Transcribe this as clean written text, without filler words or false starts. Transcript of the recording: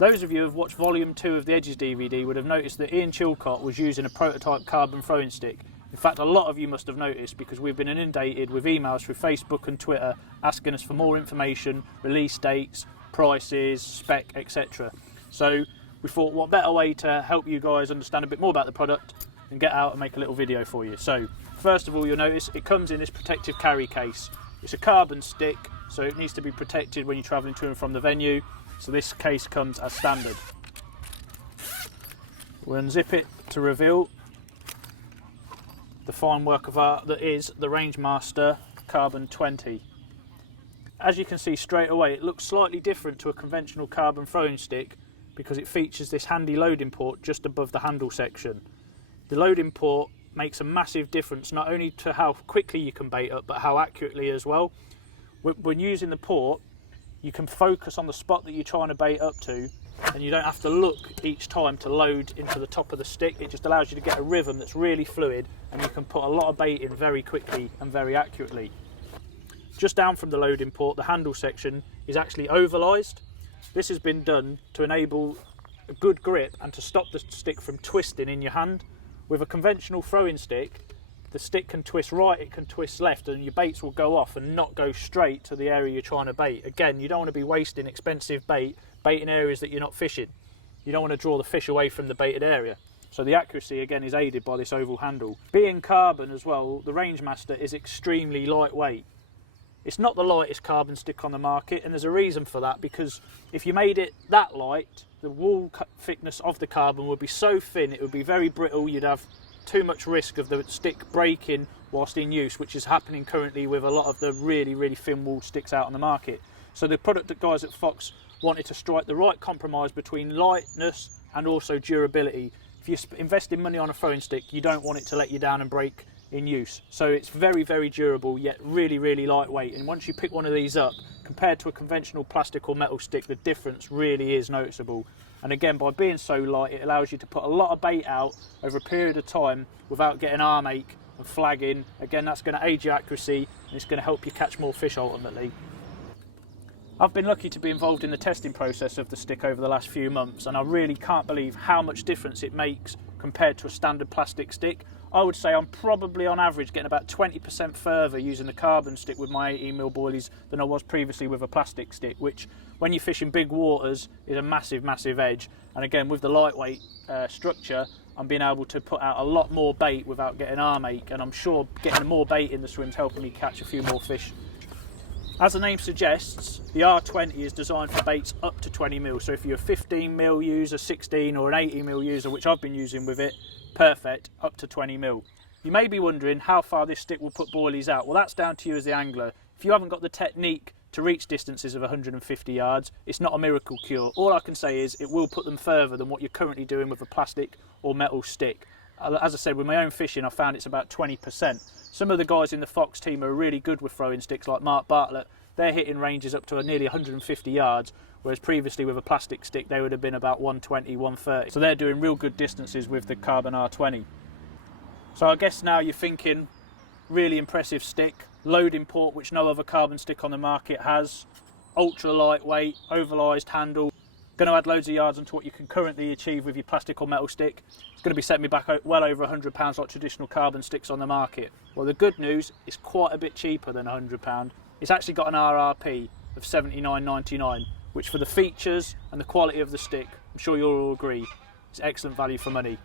Those of you who have watched Volume 2 of the Edges DVD would have noticed that Ian Chilcott was using a prototype carbon throwing stick. In fact, a lot of you must have noticed because we've been inundated with emails through Facebook and Twitter asking us for more information, release dates, prices, spec, etc. So we thought what better way to help you guys understand a bit more about the product and get out and make a little video for you. So first of all, you'll notice it comes in this protective carry case. It's a carbon stick, so it needs to be protected when you're travelling to and from the venue. So this case comes as standard. We'll unzip it to reveal the fine work of art that is the Rangemaster Carbon 20. As you can see straight away, it looks slightly different to a conventional carbon throwing stick because it features this handy loading port just above the handle section. The loading port makes a massive difference not only to how quickly you can bait up but how accurately as well. When using the port, you can focus on the spot that you're trying to bait up to, and you don't have to look each time to load into the top of the stick. It just allows you to get a rhythm that's really fluid, and you can put a lot of bait in very quickly and very accurately. Just down from the loading port, the handle section is actually ovalized. This has been done to enable a good grip and to stop the stick from twisting in your hand. With a conventional throwing stick, the stick can twist right, it can twist left, and your baits will go off and not go straight to the area you're trying to bait. Again, you don't want to be wasting expensive bait in areas that you're not fishing. You don't want to draw the fish away from the baited area. So the accuracy again is aided by this oval handle. Being carbon as well, the Rangemaster is extremely lightweight. It's not the lightest carbon stick on the market, and there's a reason for that, because if you made it that light, the wall thickness of the carbon would be so thin it would be very brittle. You'd have too much risk of the stick breaking whilst in use, which is happening currently with a lot of the really thin walled sticks out on the market. So the product that guys at Fox wanted to strike the right compromise between lightness and also durability. If you're investing money on a throwing stick, you don't want it to let you down and break in use. So it's very durable, yet really lightweight, and once you pick one of these up compared to a conventional plastic or metal stick, the difference really is noticeable. And again, by being so light, it allows you to put a lot of bait out over a period of time without getting arm ache and flagging. Again, that's going to aid your accuracy, and it's going to help you catch more fish ultimately. I've been lucky to be involved in the testing process of the stick over the last few months, and I really can't believe how much difference it makes compared to a standard plastic stick. I would say I'm probably on average getting about 20% further using the carbon stick with my 18mm boilies than I was previously with a plastic stick, which when you're fishing big waters is a massive edge. And again, with the lightweight structure, I'm being able to put out a lot more bait without getting arm ache, and I'm sure getting more bait in the swim's helping me catch a few more fish. As the name suggests, the R20 is designed for baits up to 20mm, so if you're a 15mm user, 16 or an 80mm user, which I've been using with it, perfect, up to 20mm. You may be wondering how far this stick will put boilies out. Well, that's down to you as the angler. If you haven't got the technique to reach distances of 150 yards, it's not a miracle cure. All I can say is it will put them further than what you're currently doing with a plastic or metal stick. As I said, with my own fishing, I found it's about 20%. Some of the guys in the Fox team are really good with throwing sticks, like Mark Bartlett. They're hitting ranges up to nearly 150 yards, whereas previously with a plastic stick they would have been about 120, 130. So they're doing real good distances with the Carbon R20. So I guess now you're thinking, really impressive stick, loading port which no other carbon stick on the market has, ultra lightweight, ovalised handle, going to add loads of yards onto what you can currently achieve with your plastic or metal stick. It's going to be setting me back well over £100 like traditional carbon sticks on the market. Well, the good news is quite a bit cheaper than £100. It's actually got an RRP of $79.99, which for the features and the quality of the stick, I'm sure you'll all agree, is excellent value for money.